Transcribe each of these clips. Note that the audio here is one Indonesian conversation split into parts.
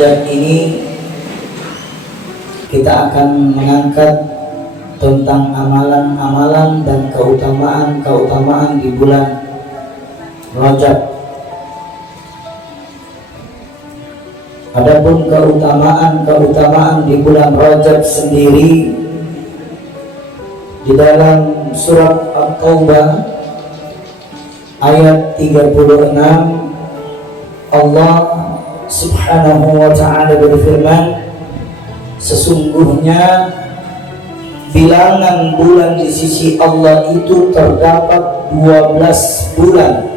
Rajab ini kita akan mengangkat tentang amalan-amalan dan keutamaan-keutamaan di bulan Rajab. Adapun keutamaan-keutamaan di bulan Rajab sendiri, di dalam surat At-Taubah ayat 36 Allah Subhanahu wa ta'ala berfirman, sesungguhnya bilangan bulan di sisi Allah itu terdapat 12 bulan.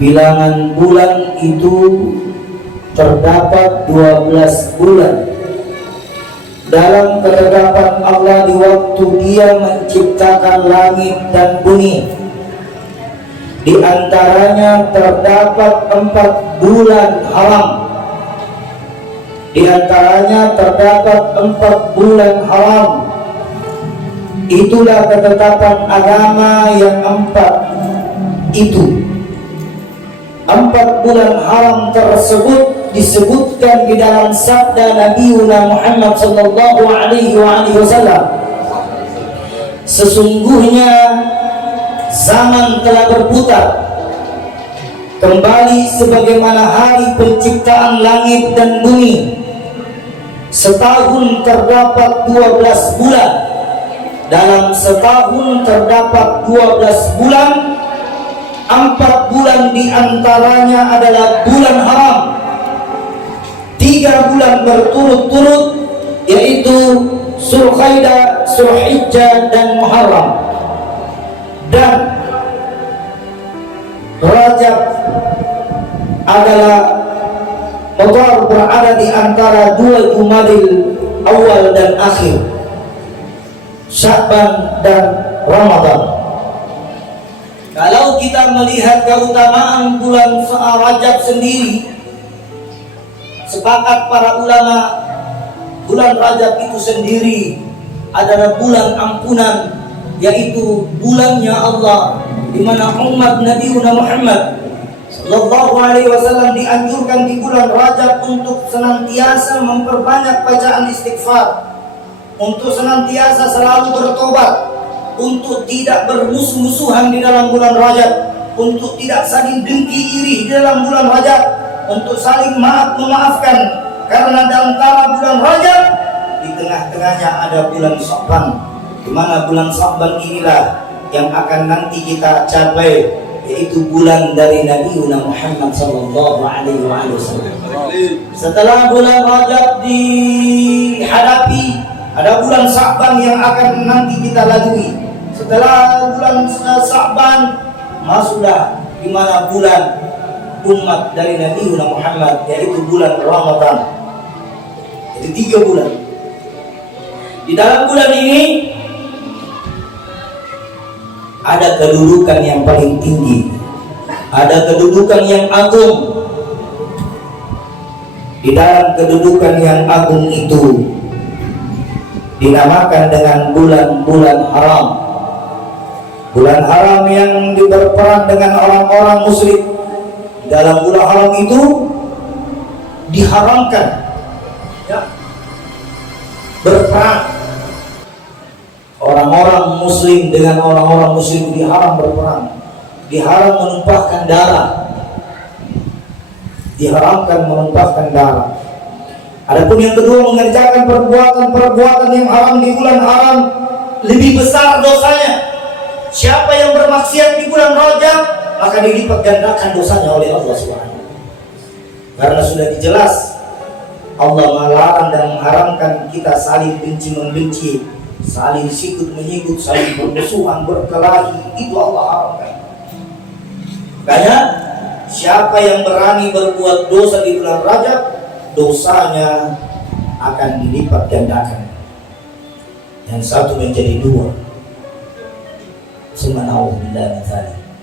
Bilangan bulan itu terdapat 12 bulan dalam ketetapan Allah di waktu Dia menciptakan langit dan bumi. Di antaranya terdapat 4 bulan haram. Di antaranya terdapat 4 bulan haram. Itulah ketetapan agama yang 4 itu. 4 bulan haram tersebut disebutkan di dalam sabda Nabi Muhammad sallallahu alaihi wasallam, sesungguhnya zaman telah berputar kembali sebagaimana hari penciptaan langit dan bumi. Setahun terdapat 12 bulan. Dalam setahun terdapat 12 bulan. 4 bulan diantaranya adalah bulan haram. 3 bulan berturut-turut, yaitu Zulqa'dah, Zulhijjah, dan Muharram. Dan Rajab adalah motor berada di antara 2 Jumadil awal dan akhir, Sya'ban dan Ramadan. Kalau kita melihat keutamaan bulan Rajab sendiri, sepakat para ulama, bulan Rajab itu sendiri adalah bulan ampunan, yaitu bulannya Allah, di mana umat Nabi Muhammad sallallahu alaihi wasallam dianjurkan di bulan Rajab untuk senantiasa memperbanyak bacaan istighfar, untuk senantiasa selalu bertobat, untuk tidak bermusuh-musuhan di dalam bulan Rajab, untuk tidak saling dengki iri di dalam bulan Rajab, untuk saling memaafkan, karena di antara bulan Rajab di tengah-tengahnya ada bulan Sya'ban, di mana bulan Sya'ban inilah yang akan nanti kita capai, yaitu bulan dari Nabi Muhammad sallallahu alaihi wasallam. Setelah bulan Rajab dihadapi, ada bulan Sya'ban yang akan nanti kita lalui. Setelah bulan Sya'ban masuklah di mana bulan umat dari Nabi Muhammad, yaitu bulan Ramadan. Jadi 3 bulan. Di dalam bulan ini ada kedudukan yang paling tinggi, ada kedudukan yang agung. Di dalam kedudukan yang agung itu dinamakan dengan bulan-bulan haram. Bulan haram yang berperang dengan orang-orang musyrik. Dalam bulan haram itu diharamkan berperang. Orang-orang muslim dengan orang-orang muslim diharam berperang, diharam menumpahkan darah, diharamkan menumpahkan darah. Adapun yang kedua, mengerjakan perbuatan-perbuatan yang haram di bulan haram lebih besar dosanya. Siapa yang bermaksiat di bulan Rajab, maka dilipat gandakan dosanya oleh Allah SWT. Karena sudah dijelas Allah melarang dan mengharamkan kita saling benci-membenci, saling sikut-menyikut, saling bermusuhan, berkelahi. Itu Allah haramkan. Makanya siapa yang berani berbuat dosa di bulan Rajab, dosanya akan dilipat gandakan. Yang satu menjadi 2.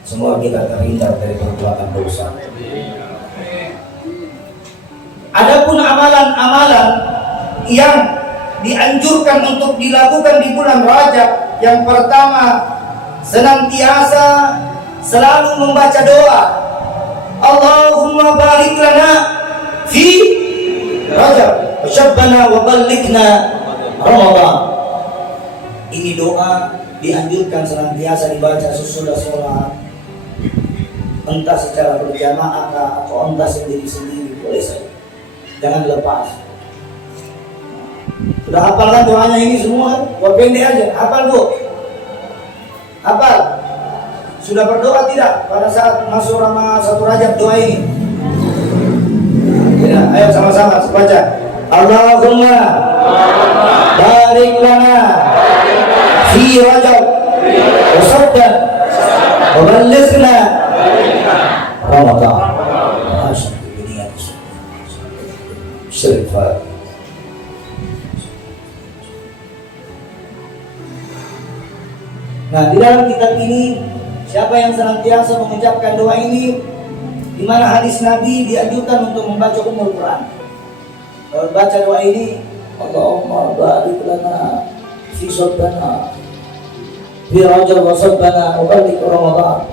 Semoga kita terhindar dari perbuatan dosa. Adapun amalan-amalan yang dianjurkan untuk dilakukan di bulan Rajab, yang pertama, senantiasa selalu membaca doa, Allahumma barik lana fi rabbana wa ballighna Ramadan. Ini doa dianjurkan senantiasa dibaca sesudah sholat, entah secara berjamaah atau entah sendiri-sendiri, boleh saja, jangan lepas. Sudah hafal kan doanya ini semua? Buat pendek aja, hafal bu? Hafal? Sudah berdoa tidak pada saat masuk Ramadan 1 Rajab doa ini? Tidak, ayo sama-sama baca. Allahumma barik lana fi Rajab wa Sha'ban wa ballighna Ramadan. Istighfar. Nah, di dalam kitab ini siapa yang senantiasa mengucapkan doa ini, di mana hadis Nabi dianjurkan untuk membaca Ummul Quran. Kalau baca doa ini, Allahumma barik lana fi Sha'ban fi Rajab wa Sha'ban wa balligh Ramadan.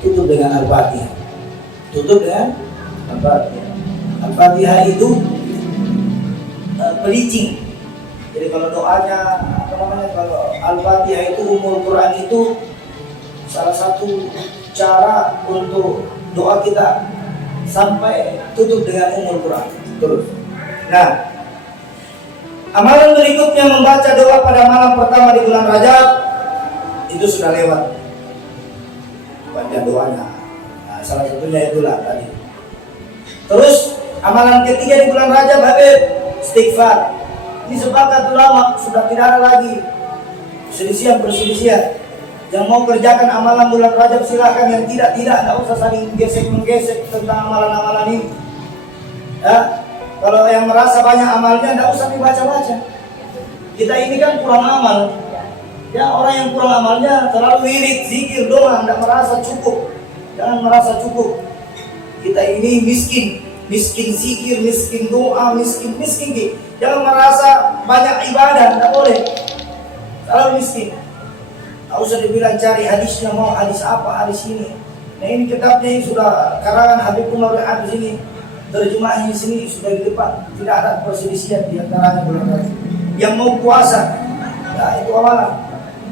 Tutup dengan Al-Fatihah. Tutup dengan Al-Fatihah. Al-Fatihah itu pelicing. Jadi kalau doanya kalau Al-Fatihah itu Ummul Quran itu salah satu cara untuk doa kita sampai tutup dengan Ummul Quran. Terus. Nah, amalan berikutnya membaca doa pada malam pertama di bulan Rajab itu sudah lewat. Baca doanya. Nah, salah satunya itulah tadi. Terus amalan ketiga di bulan Rajab Habib istighfar. Ini sepakat ulama, sudah tidak ada lagi perselisihan. Yang mau kerjakan amalan bulan Rajab silakan, yang tidak usah saling gesek-menggesek tentang amalan-amalan ini. Ya, kalau yang merasa banyak amalnya tidak usah dibaca-baca. Kita ini kan kurang amal. Ya, orang yang kurang amalnya terlalu wirid, zikir doang, tidak merasa cukup. Jangan merasa cukup. Kita ini miskin zikir, miskin doa, miskin. Jangan merasa banyak ibadah, tidak boleh. Kalau miskin, tak usah dibilang cari hadisnya, mau hadis apa, hadis ini. Nah ini kitabnya ini sudah karangan Habib Umar Habib ini, terjemahnya di sini sudah di depan. Tidak ada perselisihan di antaranya bulan Rajab. Yang mau puasa, ya itu amalan.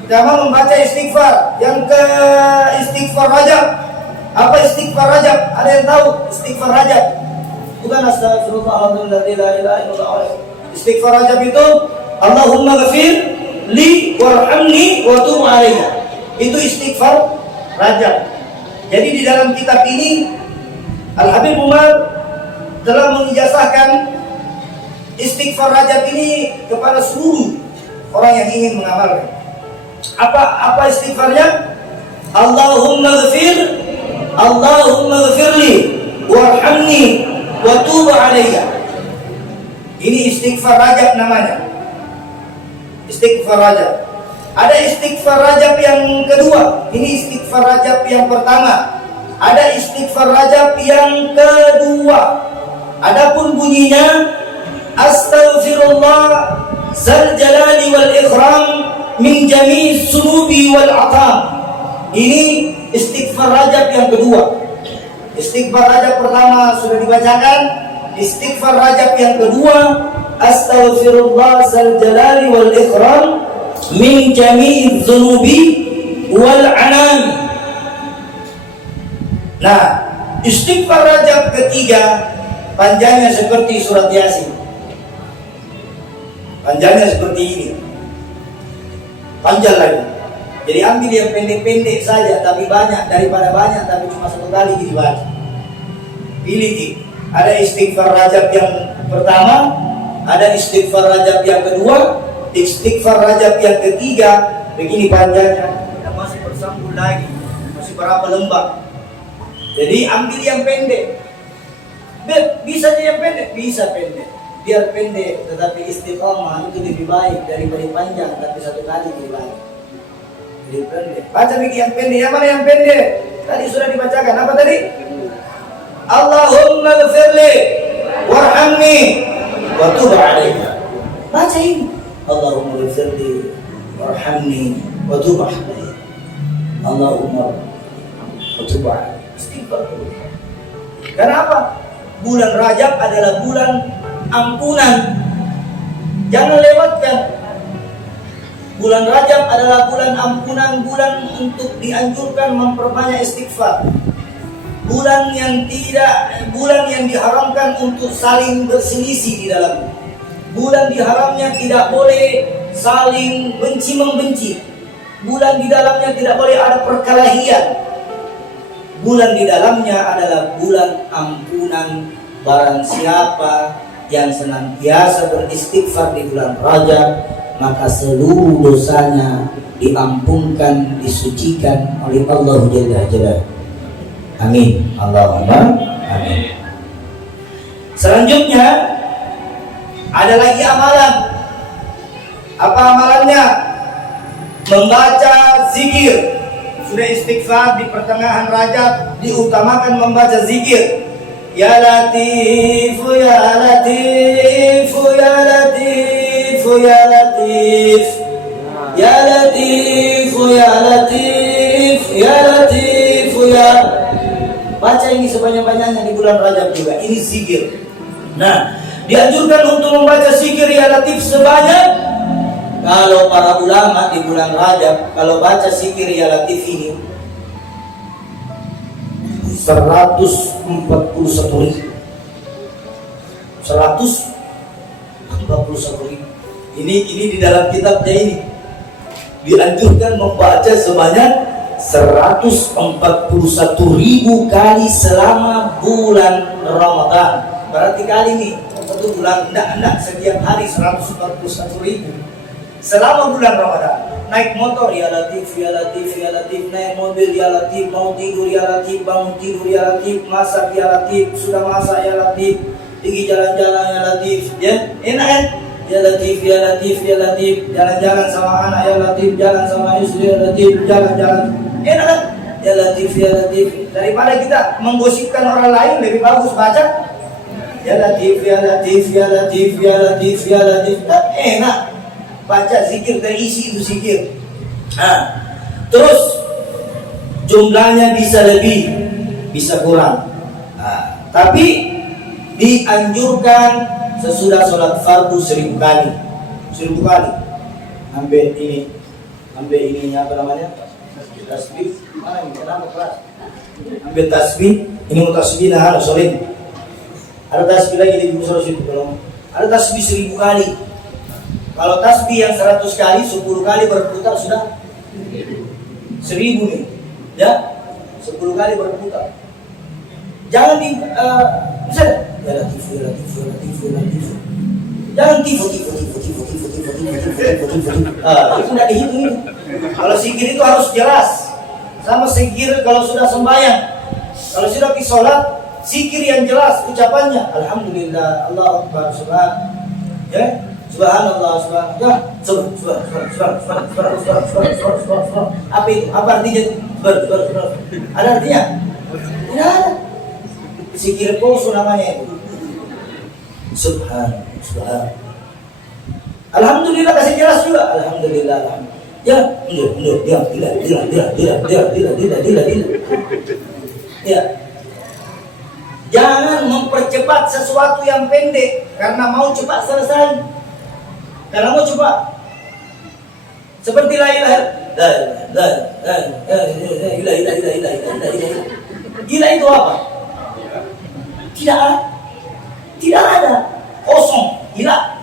Kita mau membaca istighfar. Yang ke istighfar Rajab. Apa istighfar Rajab? Ada yang tahu istighfar Rajab? Bukan astagfirullahaladzim la ilaha illallah. Istighfar Rajab itu Allahumma ghafir li warhamni wa tub alayya. Itu istighfar Rajab. Jadi di dalam kitab ini Al-Habib Umar telah mengijazahkan istighfar Rajab ini kepada seluruh orang yang ingin mengamalkan. Apa istighfarnya? Allahumma ghafirli warhamni wa tub alayya. Ini istighfar Rajab namanya. Istighfar Rajab. Ada istighfar Rajab yang kedua. Ini istighfar Rajab yang pertama. Ada istighfar Rajab yang kedua. Adapun bunyinya astaghfirullah zal jalali wal ikram min jami' sunubi wal atam. Ini istighfar Rajab yang kedua. Istighfar Rajab pertama sudah dibacakan. Istighfar Rajab yang kedua, astaghfirullah zal jalali wal ikram min jami'i dzunubi wal anam. Nah, istighfar Rajab ketiga panjangnya seperti surat Yasin. Panjangnya seperti ini. Panjang lagi. Jadi ambil yang pendek-pendek saja tapi banyak, daripada banyak tapi cuma satu kali dibaca. Pilih. Ada istighfar Rajab yang pertama, ada istighfar Rajab yang kedua, istighfar Rajab yang ketiga. Begini panjangnya, dan masih bersambung lagi, masih berapa lembar. Jadi ambil yang pendek. Bisa aja yang pendek, bisa pendek. Biar pendek, tetapi istiqomah itu lebih baik daripada panjang, tapi satu kali lebih baik. Jadi pendek. Baca begini yang pendek. Yang mana yang pendek? Tadi sudah dibacakan. Apa tadi? Allahumma ghafirli warhamni wa tub alayya. Baca ini. Allahumma ghafirli warhamni wa tub alayya. Allahumma wa tub alayya. Istighfar. Kenapa? Bulan Rajab adalah bulan ampunan. Jangan lewatkan. Bulan Rajab adalah bulan ampunan, bulan untuk dianjurkan memperbanyak istighfar. Bulan yang diharamkan untuk saling berselisih di dalamnya. Bulan di haramnya tidak boleh saling benci membenci. Bulan di dalamnya tidak boleh ada perkelahian. Bulan di dalamnya adalah bulan ampunan. Barang siapa yang senantiasa beristighfar di bulan Rajab, maka seluruh dosanya diampunkan, disucikan oleh Allah Jalla Jalaluhu. Amin. Allahumma amin. Selanjutnya ada lagi amalan. Apa amalannya? Membaca zikir. Sudah istighfar di pertengahan Rajab, diutamakan membaca zikir. Ya Latif, Ya Latif, Ya Latif, Ya Latif, Ya Latif, Ya Latif, Ya Latif, Ya. Baca ini sebanyak-banyaknya di bulan Rajab juga. Ini zikir. Nah, dianjurkan untuk membaca zikir Ya Latif sebanyak. Kalau para ulama di bulan Rajab, kalau baca zikir Ya Latif ini 141.000. 141.000. Ini di dalam kitabnya ini dianjurkan membaca sebanyak 141.000 kali selama bulan Ramadan. Berarti kali ini satu bulan enggak setiap hari 141.000 selama bulan Ramadan. Naik motor Ya Latif, Ya Latif, Ya Latif. Naik mobil Ya Latif, mau tidur Ya Latif, bangun tidur Ya Latif, masak Ya Latif, sudah masak Ya Latif, pergi jalan-jalan Ya Latif. Ya, enak kan? Ya Latif, Ya Latif, Ya Latif. Jalan-jalan sama anak Ya Latif, jalan sama istri Ya Latif, jalan-jalan. Enak kan? Ya Latif, Ya Latif. Daripada kita menggosipkan orang lain, lebih bagus baca Ya Latif, Ya Latif, Ya Latif, Ya Latif, Ya Latif. Enak. Baca zikir, terisi itu zikir. Nah, terus jumlahnya bisa lebih, bisa kurang. Nah, tapi dianjurkan sesudah sholat fardu 1000 kali. 1000 kali. Ambil ini apa namanya? Tasbih. Mana ini? Kenapa keras? Ambil tasbih. Ini mau tasbih nah harus solid. Ada tasbih lagi di buku situ kalau ada tasbih 1000 kali. Kalau tasbih yang 100 kali, 10 kali berputar sudah 1000 nih, ya, 10 kali berputar. Jangan di, misalnya, Ya Latif, Ya Latif, Ya Latif, Ya Latif. Jangan tifu. Itu tidak dihitung itu. Kalau zikir itu harus jelas. Sama zikir kalau sudah sembahyang. Kalau sudah di sholat, zikir yang jelas ucapannya. Alhamdulillah, Allah Akbar, Subhan. Ya. Subhanallah, subhanallah. Subhanallah. Apa itu? Apa artinya? Ada artinya? Tidak ada. Zikir khusus namanya itu. Subhan. Alhamdulillah kasih jelas juga. Alhamdulillah. Ya, Ya. Jangan mempercepat sesuatu yang pendek karena mau cepat selesai. Kalau mau coba seperti la ilaha gila itu apa? Tidak ada. Kosong. Gila.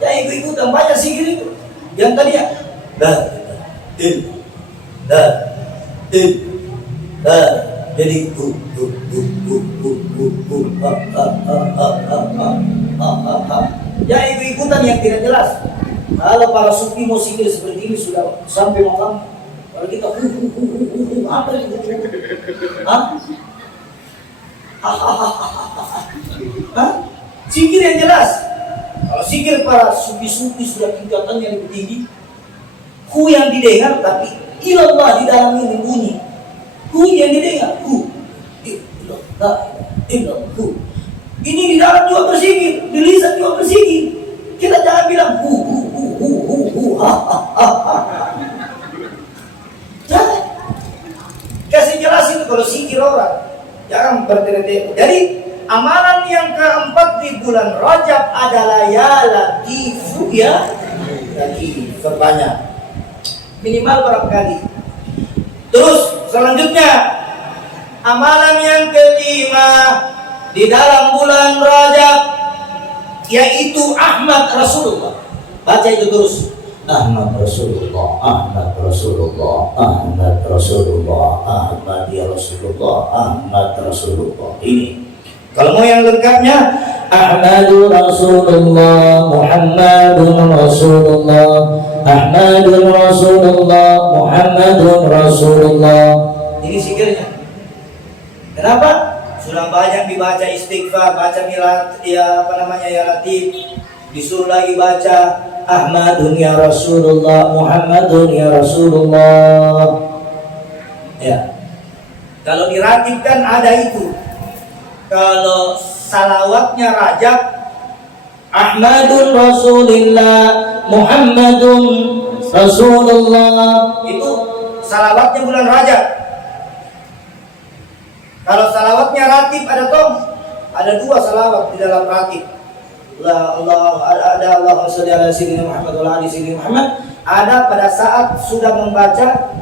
Ya ikut-ikutan banyak zikir itu. Yang tadi ya. Jadi ya ikut-ikutan yang tidak jelas. Kalau para sufi mau zikir seperti ini sudah sampai makam. Kalau kita apa itu? Zikir yang jelas. Kalau zikir para sufi-sufi sudah tingkatannya lebih tinggi. Yang didengar tapi ilallah di dalam ini bunyi. Yang didengar ini di dalam juga berzikir, di lisan juga berzikir. Kita jangan bilang jangan kasih jelasin kalau zikir orang, jangan bertele-tele. Jadi Amalan yang keempat di bulan Rajab adalah ya latifu ya lagi terbanyak, minimal berapa kali. Terus selanjutnya amalan yang kelima di dalam bulan Rajab yaitu Ahmad Rasulullah. Baca itu terus. Ahmad Rasulullah, Ahmad Rasulullah, Ahmad Rasulullah, Ahmad ya Rasulullah, Ahmad Rasulullah. Ini. Kalau mau yang lengkapnya, Ahmadu Rasulullah, Muhammadun Rasulullah, Ahmadun Rasulullah, Muhammadun Rasulullah. Ini zikirnya. Kenapa? Sudah banyak dibaca istighfar, baca milat, ya latif. Disuruh lagi baca Ahmadun ya Rasulullah, Muhammadun ya Rasulullah. Ya. Kalau diratibkan ada itu. Kalau salawatnya Rajab, Ahmadun Rasulillah, Muhammadun Rasulullah. Itu salawatnya bulan Rajab. Kalau salawatnya ratib ada ada 2 salawat di dalam ratib. Ada Allahumma shalli ala sayyidina Muhammad wa ala ali sayyidina Muhammad. Ada pada saat sudah membaca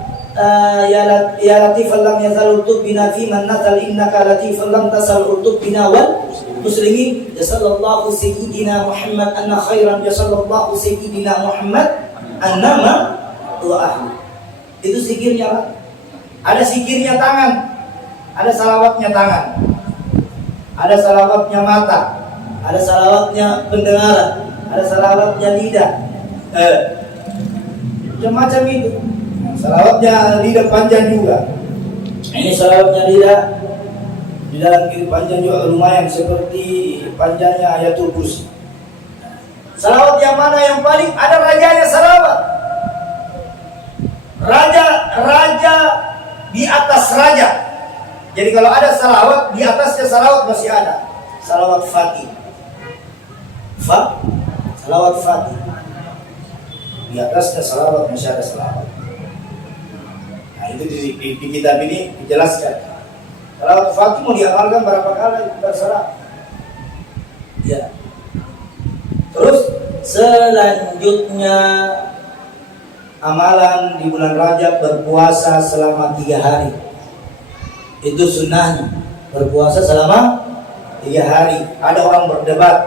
ya latifan lam yazal utub bina fi man nazal innaka latifan lam tasal utub bina wal muslimin jasallallahu sayyidina Muhammad anna khairan jasallallahu sayyidina Muhammad annama wa ahli. Itu zikirnya. Ada zikirnya tangan, ada salawatnya tangan, ada salawatnya mata, ada salawatnya pendengaran, ada salawatnya lidah, macam-macam itu. Salawatnya lidah panjang juga. Ini salawatnya lidah di dalam kiri panjang juga lumayan, seperti panjangnya ayatul kursi. Salawat yang mana yang paling ada rajanya salawat? Raja di atas raja. Jadi kalau ada salawat, di atasnya salawat masih ada. Salawat Fatih. Salawat Fatih. Di atasnya salawat masih ada salawat. Nah itu di kitab ini dijelaskan. Salawat Fatih mau diamalkan berapa kali terserah. Ya. Terus selanjutnya amalan di bulan Rajab berpuasa selama 3 hari. Itu sunnahnya, berpuasa selama 3 hari. Ada orang berdebat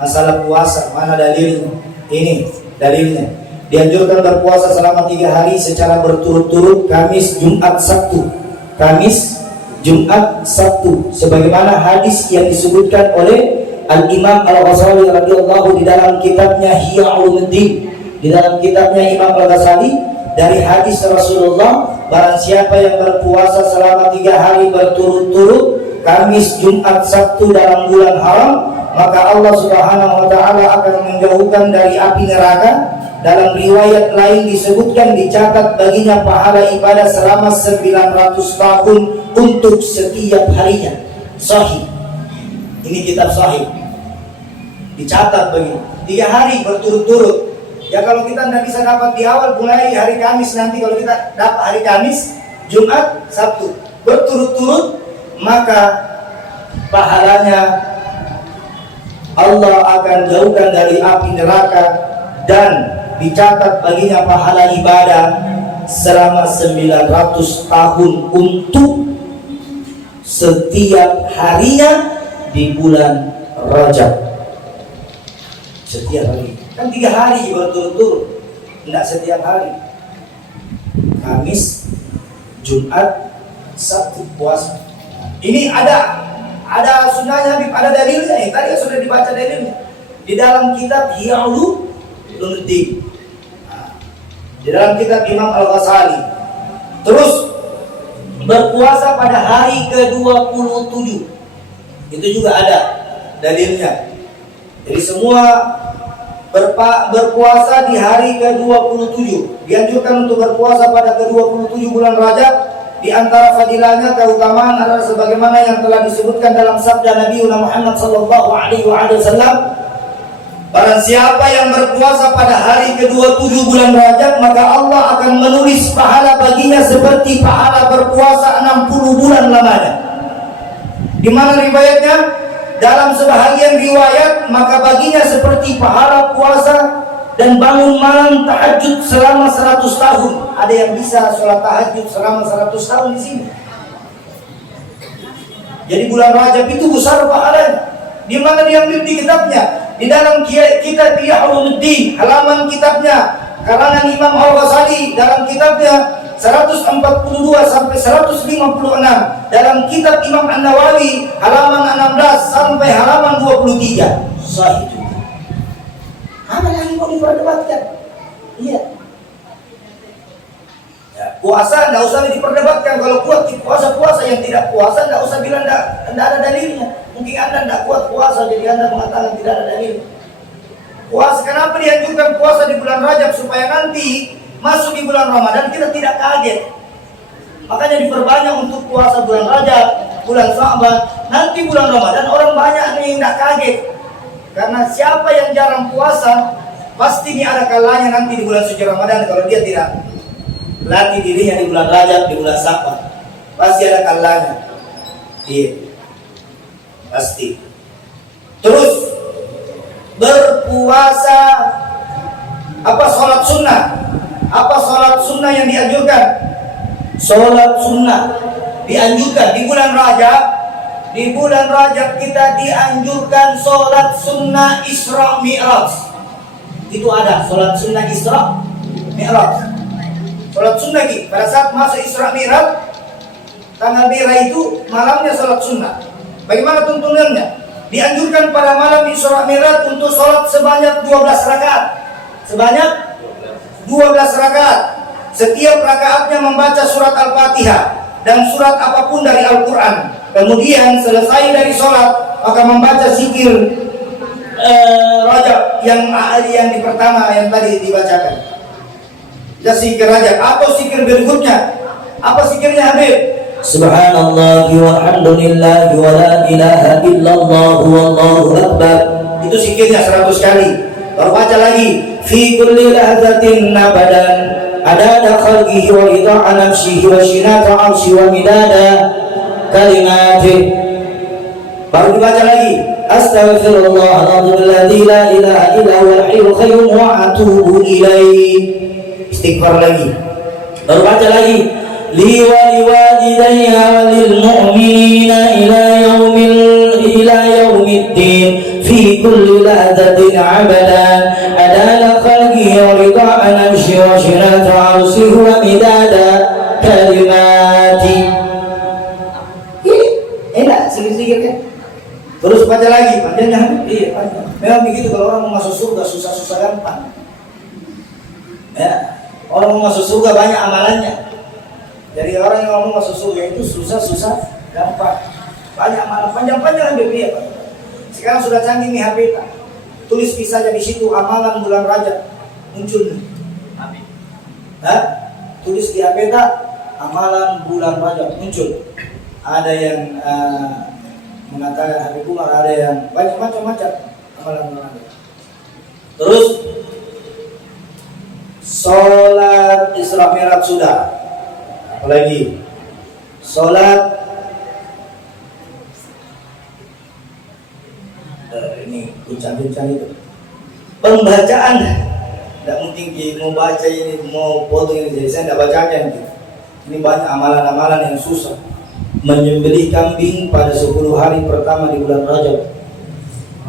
masalah puasa, mana dalilnya? Ini dalilnya. Dianjurkan berpuasa selama 3 hari secara berturut-turut, Kamis, Jumat, Sabtu. Kamis, Jumat, Sabtu. Sebagaimana hadis yang disebutkan oleh Al-Imam Al-Ghazali radhiyallahu di dalam kitabnya Ihya Ulumuddin. Di dalam kitabnya Imam Al-Ghazali dari hadis Rasulullah, barang siapa yang berpuasa selama 3 hari berturut-turut, Kamis, Jumat, Sabtu dalam bulan haram, maka Allah Subhanahu wa taala akan menjauhkan dari api neraka. Dalam riwayat lain disebutkan dicatat baginya pahala ibadah selama 900 tahun untuk setiap harinya. Sahih. Ini kitab sahih. Dicatat begini. 3 hari berturut-turut. Ya kalau kita tidak bisa dapat di awal, mulai hari Kamis nanti, kalau kita dapat hari Kamis, Jumat, Sabtu berturut-turut, maka pahalanya Allah akan jauhkan dari api neraka dan dicatat baginya pahala ibadah selama 900 tahun untuk setiap harinya di bulan Rajab. Setiap hari. Kan 3 hari berturut-turut, tidak setiap hari. Kamis, Jumat, Sabtu puasa. Ini ada sunnahnya, ada dalilnya. Tadi sudah dibaca dalilnya di dalam kitab Ihya Ulumuddin, di dalam kitab Imam Al-Ghazali. Terus berpuasa pada hari ke-27, itu juga ada dalilnya. Jadi semua berpuasa di hari ke-27. Dianjurkan untuk berpuasa pada ke-27 bulan Rajab. Di antara fadilahnya, keutamaan adalah sebagaimana yang telah disebutkan dalam sabda Nabi Muhammad sallallahu alaihi wasallam, barang siapa yang berpuasa pada hari ke-27 bulan Rajab, maka Allah akan menulis pahala baginya seperti pahala berpuasa 60 bulan lamanya. Di mana riwayatnya? Dalam sebahagian riwayat, maka baginya seperti pahala puasa dan bangun malam tahajud selama 100 tahun. Ada yang bisa sholat tahajud selama 100 tahun di sini. Jadi bulan Rajab itu besar pahalanya. Di mana diambil di kitabnya? Di dalam kitab Ulumuddin, halaman kitabnya karangan Imam Al-Ghazali, dalam kitabnya 142 sampai 156, dalam kitab Imam An-Nawawi halaman 16 sampai halaman 23. Sahih juga. Apa lagi mau diperdebatkan? Iya. Ya, puasa tidak usah diperdebatkan. Kalau kuat puasa, yang tidak puasa tidak usah bilang tidak ada dalilnya. Mungkin Anda tidak kuat puasa, jadi Anda mengatakan tidak ada dalil. Puasa, kenapa dianjurkan puasa di bulan Rajab? Supaya nanti masuk di bulan Ramadan kita tidak kaget. Makanya diperbanyak untuk puasa bulan Rajab, bulan Sya'ban. Nanti bulan Ramadan orang banyak yang tidak kaget. Karena siapa yang jarang puasa, pasti ini ada kalanya nanti di bulan suci Ramadan kalau dia tidak latih dirinya di bulan Rajab, di bulan Sya'ban. Pasti ada kalanya. Iya. Pasti. Terus berpuasa, apa sholat sunnah? Apa sholat sunnah yang dianjurkan? Sholat sunnah dianjurkan di bulan Rajab. Di bulan Rajab kita dianjurkan sholat sunnah Isra Mi'raj. Itu ada sholat sunnah Isra Mi'raj. Sholat sunnah gitu. Pada saat masuk Isra Mi'raj, tanggal merah itu malamnya sholat sunnah. Bagaimana tuntunannya? Dianjurkan pada malam Isra Mi'raj untuk sholat sebanyak 12 rakaat. Sebanyak 12 rakaat. Setiap rakaatnya membaca surat Al-Fatihah dan surat apapun dari Al-Quran. Kemudian selesai dari sholat, maka membaca zikir Rajab yang di pertama yang tadi dibacakan. Ya, zikir Rajab atau zikir berikutnya. Apa zikirnya, Habib? Subhanallah walhamdulillah wa la ilaha illallah wallahu akbar. Itu zikirnya 100 kali. Baru baca lagi fi kulli lahzatin abadan adada khalqihi wa ridha nafsihi wa shinata 'arsyi wa midada kalimati. Baru dibaca lagi astaghfirullahaladzim la ilaha illa huwal hayyul qayyum wa atubu ilaih. Istighfar lagi. Baru baca lagi li waliwalidayya walil mu'minina ila yaumiddin fi kulli lahzatin abadan adala khalqihi wa ridha nafsihi wa shinata 'arsyihi wa midada kalimati. Enak sikit-sikit kan? Terus baca lagi, panjangnya. Iya, panjang. Memang begitu kalau orang mau masuk surga susah-susah gampang. Ya, orang mau masuk surga banyak amalannya. Jadi orang yang mau masuk surga itu susah-susah gampang. Banyak amalan panjang-panjang Habib ya, Pak. Sekarang sudah canggih nih HP. Tulis saja di situ amalan bulan Rajab muncul nih. Amin. Nah, tulis di HP amalan bulan Rajab muncul. Ada yang mengatakan Habib Umar, ada yang banyak macam-macam amalan bulan Rajab. Terus sholat Isra Mi'raj sudah. Apalagi sholat ini bincang-bincang itu pembacaan tidak mungkin mau baca ini mau foto ini, jadi saya tidak bacakan gitu. Ini banyak amalan-amalan yang susah. Menyembelih kambing pada 10 hari pertama di bulan Rajab.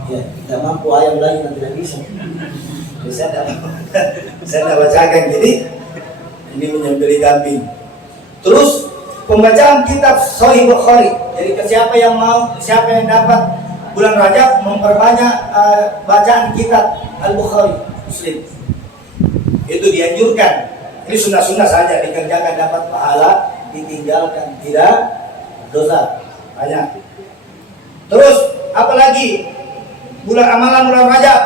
Ya, tidak mampu ayam lagi nanti tidak bisa. Jadi saya tidak bacakan. Jadi ini menyembelih kambing. Terus pembacaan kitab Sahih Bukhari. Jadi siapa yang dapat bulan Rajab memperbanyak bacaan kitab Al-Bukhari Muslim. Itu dianjurkan. Ini sunnah-sunnah saja, dikerjakan dapat pahala, ditinggalkan tidak dosa. Banyak. Terus apalagi amalan bulan Rajab?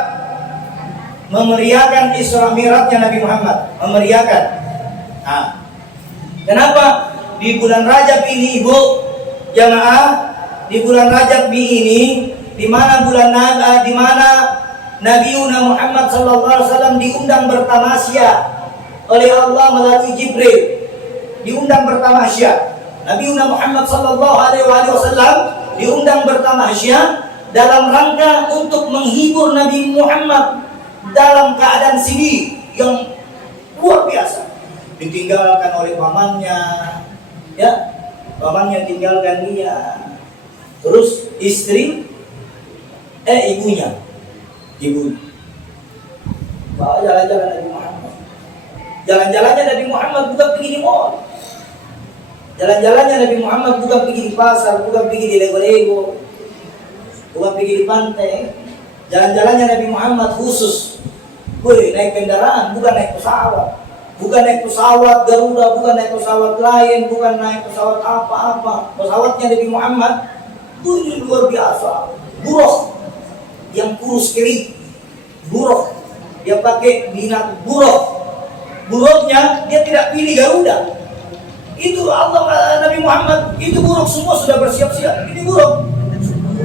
Memeriahkan Isra Mi'rajnya Nabi Muhammad, memeriahkan. Nah, kenapa di bulan Rajab ini, Ibu jamaah, di bulan Rajab ini di mana Nabiuna Muhammad SAW diundang bertamasya oleh Allah melalui Jibril, diundang bertamasya. Nabiuna Muhammad SAW diundang bertamasya dalam rangka untuk menghibur Nabi Muhammad dalam keadaan sedih yang luar biasa. Ditinggalkan oleh pamannya, ya, pamannya tinggalkan dia. Terus ibunya bawa jalan-jalan Nabi Muhammad. Jalan-jalannya Nabi Muhammad bukan pergi di mall. Jalan-jalannya Nabi Muhammad bukan pergi di pasar, bukan pergi di lego-lego, bukan pergi di pantai. Jalan-jalannya Nabi Muhammad khusus naik kendaraan, bukan naik pesawat. Bukan naik pesawat Garuda, bukan naik pesawat Lion, bukan naik pesawat apa-apa. Pesawatnya Nabi Muhammad itu luar biasa. Buruk yang kurus kering, buruk. Dia pakai binat buruk. Buruknya dia tidak pilih Garuda. Itu Allah, Nabi Muhammad itu buruk semua sudah bersiap-siap. Ini buruk.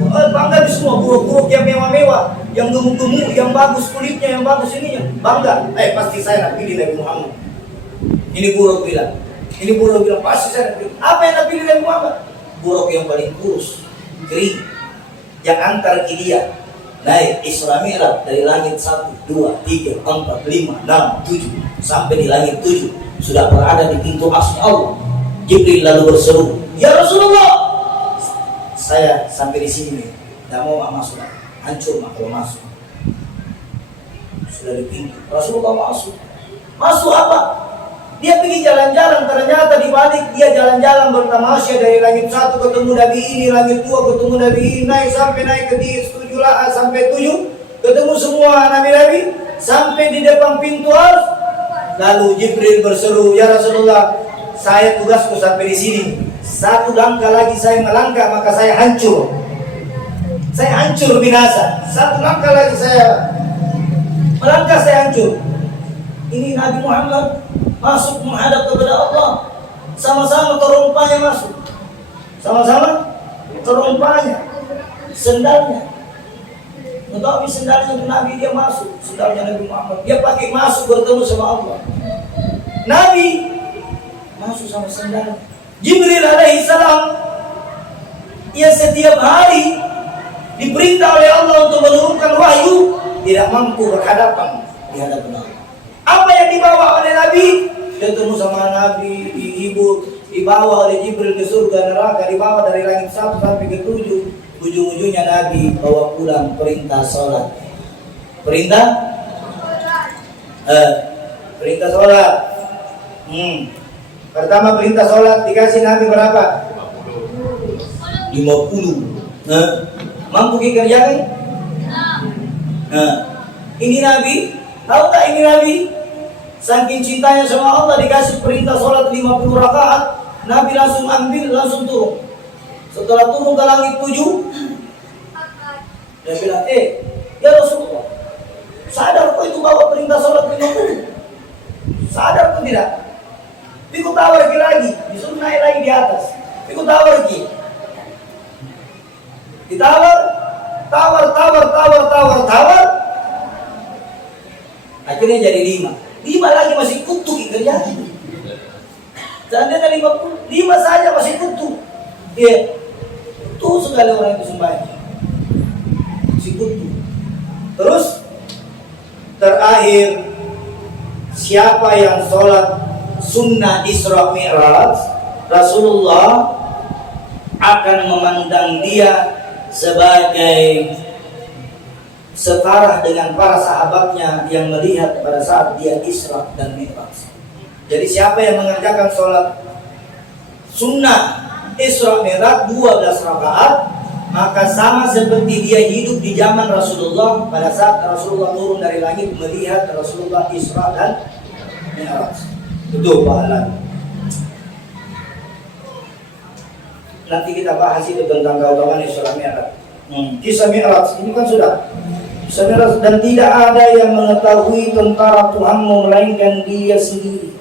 Bangga di semua buruk-buruk yang mewah-mewah, yang gemuk-gemuk, yang bagus kulitnya, yang bagus ininya. Bangga. Pasti saya nak pilih Nabi Muhammad. Ini buruk bilang. Ini buruk bilang pasti saya nak pilih. Apa yang nak pilih Nabi Muhammad? Buruk yang paling kurus, kering, yang antar dia naik Isra Mi'raj dari langit 1, 2, 3, 4, 5, 6, 7 sampai di langit 7 sudah berada di pintu arsy Allah. Jibril lalu berseru, "Ya Rasulullah, saya sampai di sini nih, tidak mau masuk, hancur kalau masuk." Sudah di pintu, Rasulullah masuk apa? Dia pergi jalan-jalan, ternyata di balik dia jalan-jalan bertamasya dari langit 1 ketemu Nabi ini, langit 2 ketemu Nabi ini, naik ke 7 lah, sampai 7 ketemu semua nabi-nabi, sampai di depan pintu arsy. Lalu Jibril berseru, "Ya Rasulullah, saya tugasku sampai di sini. Satu langkah lagi saya melangkah maka saya hancur. Saya hancur binasa. Satu langkah lagi saya melangkah saya hancur." Ini Nabi Muhammad masuk menghadap kepada Allah. Sama-sama terumpanya masuk. Sama-sama terumpanya. Sendalnya. Tetapi sendalnya Nabi dia masuk. Sendalnya Nabi Muhammad. Dia pakai masuk bertemu sama Allah. Nabi masuk sama sendal. Jibril alaihi salam ia setiap hari diperintah oleh Allah untuk menurunkan wahyu, tidak mampu berhadapan di hadapan Allah. Apa yang dibawa oleh Nabi? Ketemu sama Nabi, dihibur, dibawa oleh Jibril ke surga neraka, dibawa dari langit 1 sampai ke 7. Ujung-ujungnya Nabi bawa pulang perintah sholat. Perintah sholat. Pertama perintah sholat dikasih Nabi berapa? 50. Mampu dikerjakan? Ini Nabi, tahu tak ini Nabi? Saking cintanya sama Allah dikasih perintah sholat 50 rakaat, Nabi langsung ambil, langsung turun. Setelah turun ke langit 7, dia bilang, "Ya Rasulullah, sadar kau itu bawa perintah sholat 50? Sadar kau tidak? Pikut tawar lagi, disuruh naik lagi di atas. Pikut tawar lagi. Ditawar, tawar. Akhirnya jadi 5. 5 lagi masih kutu kerjaan. Seandainya 5 saja masih kutu. Dia tuh sekali orang itu sembahyang. Si kutu. Terus terakhir, siapa yang sholat sunnah Isra Mi'raj, Rasulullah akan memandang dia sebagai setara dengan para sahabatnya yang melihat pada saat dia Isra dan Mi'raj. Jadi siapa yang mengerjakan sholat sunnah Isra Mi'raj 12 rakaat, maka sama seperti dia hidup di zaman Rasulullah pada saat Rasulullah turun dari langit melihat Rasulullah Isra dan Mi'raj. Itu pahala. Nanti kita bahas itu tentang keutamaan Isra Mi'raj. Kisah Mi'raj ini kan sudah Kisah Mi'raj, dan tidak ada yang mengetahui tentara Tuhanmu melainkan Dia sendiri.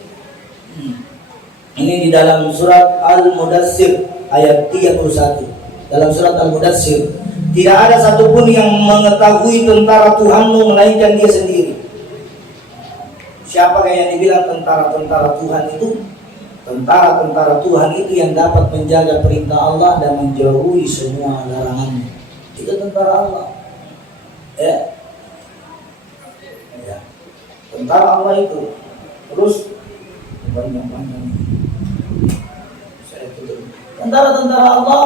Ini di dalam surat Al-Mudatsir ayat 31. Dalam surat Al-Mudatsir, tidak ada satupun yang mengetahui tentara Tuhanmu melainkan Dia sendiri. Siapakah yang dibilang tentara-tentara Tuhan itu? Tentara-tentara Tuhan itu yang dapat menjaga perintah Allah dan menjauhi semua larangannya. Itu tentara Allah. Ya. Ya. Tentara Allah itu. Terus panjang-panjang. Tentara-tentara Allah.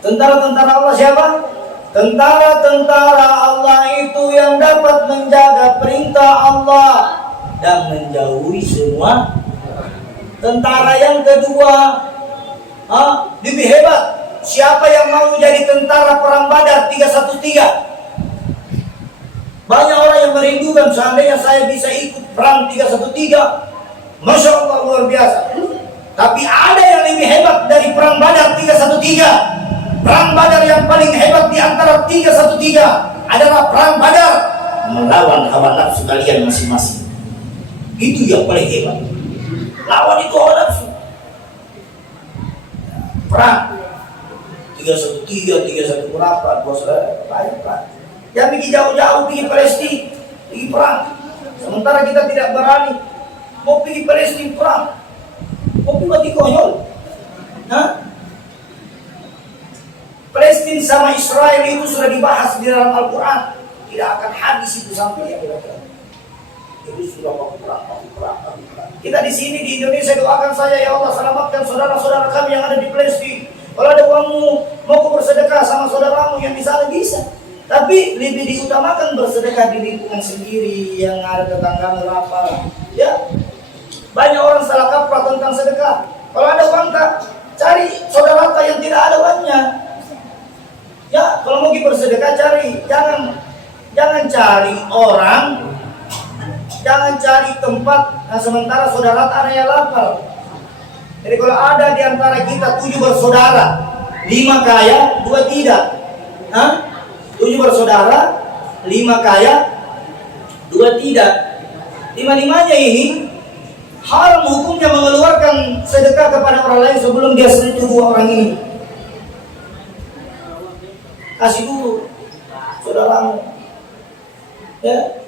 Tentara-tentara Allah siapa? Tentara-tentara Allah itu yang dapat menjaga perintah Allah dan menjauhi semua. Tentara yang kedua, lebih hebat. Siapa yang mau jadi tentara perang Badar 313? Banyak orang yang merindukan seandainya saya bisa ikut perang 313. Masya Allah, luar biasa. Tapi ada yang lebih hebat dari perang Badar 313. Perang Badar yang paling hebat di antara 313 adalah perang Badar melawan hawa nafsu kalian masing-masing. Itu yang paling hebat. Lawan itu hawa nafsu. Perang 313, 31 berapa? 2 banyak perang. Yang pergi jauh-jauh pergi Palestina, pergi perang. Sementara kita tidak berani mau pergi Palestina perang. Mau pergi konyol. Palestina sama Israel itu sudah dibahas di dalam Al-Quran. Tidak akan habis itu sampai yang kita. Jadi sudah mau perang. Kita di sini di Indonesia doakan saja, ya Allah selamatkan saudara-saudara kami yang ada di Palestina. Kalau ada uangmu, mau bersedekah sama saudaramu yang di sana bisa. Tapi lebih diutamakan bersedekah di lingkungan sendiri yang ada tetangga lapar. Ya, banyak orang salah kaprah tentang sedekah. Kalau ada uang tak, cari saudara yang tidak ada uangnya. Ya, kalau mau bersedekah cari, jangan cari orang, jangan cari tempat. Nah, sementara saudara ada yang lapar. Jadi kalau ada di antara kita 7 bersaudara, 5 kaya, 2 tidak. 7 bersaudara, 5 kaya, 2 tidak. 5-5-nya ini haram hukumnya mengeluarkan sedekah kepada orang lain sebelum dia sentuh 2 orang ini. Kasih dulu saudaramu. Ya.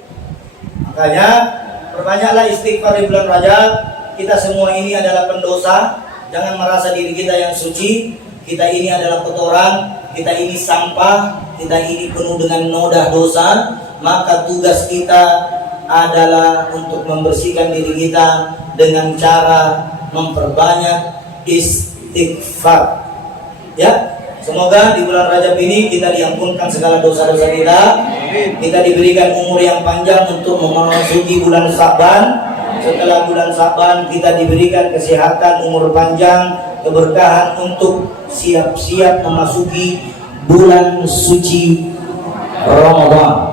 Makanya perbanyaklah istighfar di bulan Rajab. Kita semua ini adalah pendosa. Jangan merasa diri kita yang suci. Kita ini adalah kotoran, kita ini sampah, kita ini penuh dengan noda dosa. Maka tugas kita adalah untuk membersihkan diri kita dengan cara memperbanyak istighfar. Ya. Semoga di bulan Rajab ini kita diampunkan segala dosa-dosa kita. Kita diberikan umur yang panjang untuk memasuki bulan Sa'ban. Setelah bulan Sa'ban kita diberikan kesehatan, umur panjang, keberkahan untuk siap-siap memasuki bulan suci Ramadan.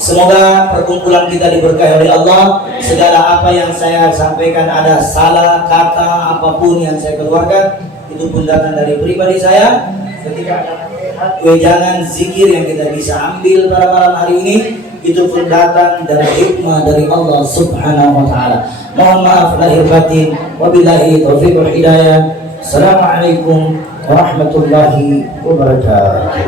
Semoga perkumpulan kita diberkahi oleh Allah. Segala apa yang saya sampaikan ada salah kata apapun yang saya keluarkan, itu pun datang dari pribadi saya. Ketika ada wejangan zikir yang kita bisa ambil pada malam hari ini, itu pun datang dari hikmah dari Allah Subhanahu wa taala. Mohon maaf lahir batin. Wabillahi taufiq wal hidayah. Assalamualaikum warahmatullahi wabarakatuh.